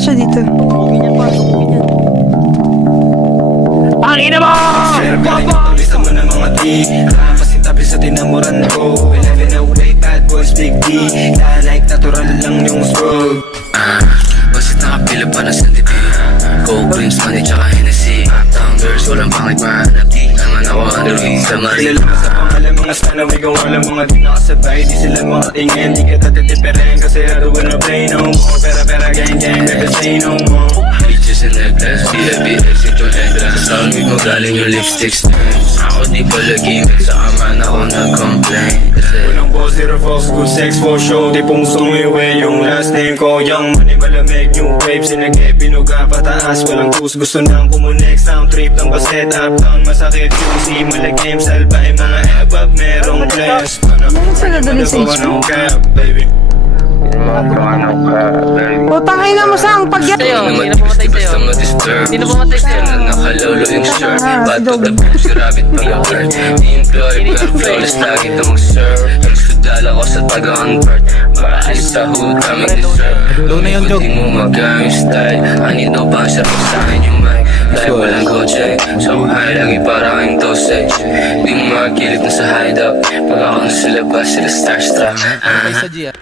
siya dito. Ganyan pa, ganyan. Ang ina mo! Tulis naman ang mga di Pasintabi sa tinamuran ko 11 away, bad boys, big D like natural lang yung swag Basit nakapila pa na sa TV Coke, drinks, money, tsaka Hennessy Uptown girls, walang pangit mahanap Di naman ako underway sa mali Kilala ka sa pangalan mga stanaway Kung walang mga di nakasabay Di sila mga tingin Di kita titiperen Kasi I don't wanna play no more Pera gang gang Baby say no more Bitches and necklace, BFBX, ito necklace Sa lamig mo galing yung lipstick stains Ako di pala gimmick Sa aman ako nag-complain Kasi walang boss, zero false, good sex for show Tipong sumiwe yung last name ko Young money malamig, new wave Sinagay, pinuga pataas Walang push, gusto nang kumunik Sound trip ng baset up Ang masakit yung si malagim Salbay mga abab, merong bless Ano sila dali sa HP? baby Putangay na mo sang pagyan. Sa'yo, hindi na Di pumatay basta sa'yo. ma-disturb Hindi na pumatay sa'yo. Nakalolo yung shirt Ah, Ba't si pag nabuk si Rabbit pag-alert Employ, pero flawless lagi na mag-serve Nagsudala ko sa taga-convert Maalis sa hood kaming deserve Doon na yung joke. Di mo magamit style Anino pa ang sarap sa akin yung mic Dahil walang go check So high lagi para kayong dosage Di mo makakilip na sa hideout Pag ako na sa labas sila starstruck Sa G, ah.